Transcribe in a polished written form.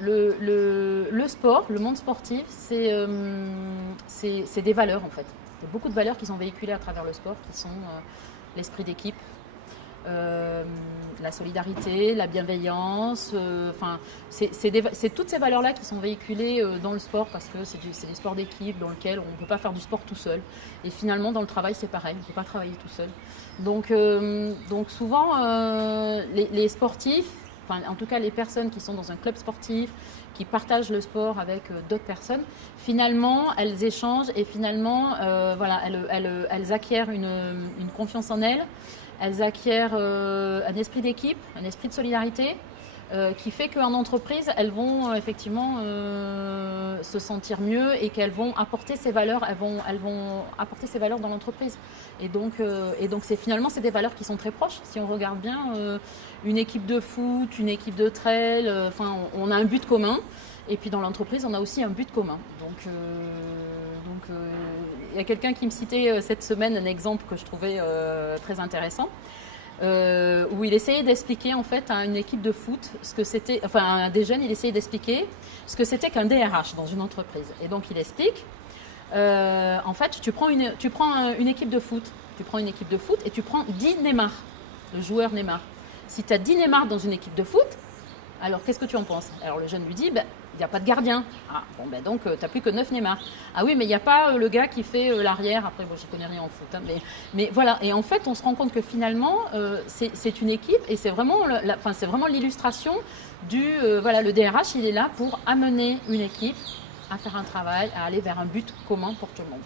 le sport, le monde sportif, c'est des valeurs en fait. Il y a beaucoup de valeurs qui sont véhiculées à travers le sport, qui sont l'esprit d'équipe, euh, la solidarité, la bienveillance. C'est toutes ces valeurs-là qui sont véhiculées dans le sport parce que c'est des sports d'équipe dans lesquels on ne peut pas faire du sport tout seul. Et finalement, dans le travail, c'est pareil, on ne peut pas travailler tout seul. Donc souvent, les sportifs, enfin, en tout cas les personnes qui sont dans un club sportif, qui partagent le sport avec d'autres personnes, finalement, elles échangent et finalement, voilà, elles acquièrent une confiance en elles acquièrent un esprit d'équipe, un esprit de solidarité, qui fait qu'en entreprise, elles vont effectivement se sentir mieux et qu'elles vont apporter ces valeurs, elles vont apporter ces valeurs dans l'entreprise. Et donc c'est des valeurs qui sont très proches. Si on regarde bien, une équipe de foot, une équipe de trail, on a un but commun. Et puis dans l'entreprise, on a aussi un but commun. Il y a quelqu'un qui me citait cette semaine un exemple que je trouvais très intéressant. Où il essayait d'expliquer en fait à une équipe de foot ce que c'était, enfin à des jeunes, il essayait d'expliquer ce que c'était qu'un DRH dans une entreprise. Et donc il explique, en fait, tu prends une équipe de foot, et tu prends 10 Neymar, le joueur Neymar. Si tu as 10 Neymar dans une équipe de foot, alors qu'est-ce que tu en penses? Alors le jeune lui dit, ben, il n'y a pas de gardien. Ah, bon, ben donc, tu n'as plus que 9 Neymar. Ah oui, mais il n'y a pas le gars qui fait l'arrière. Après, bon, j'y connais rien en foot. Hein, mais voilà. Et en fait, on se rend compte que finalement, c'est une équipe et c'est vraiment, c'est vraiment l'illustration voilà, le DRH, il est là pour amener une équipe à faire un travail, à aller vers un but commun pour tout le monde.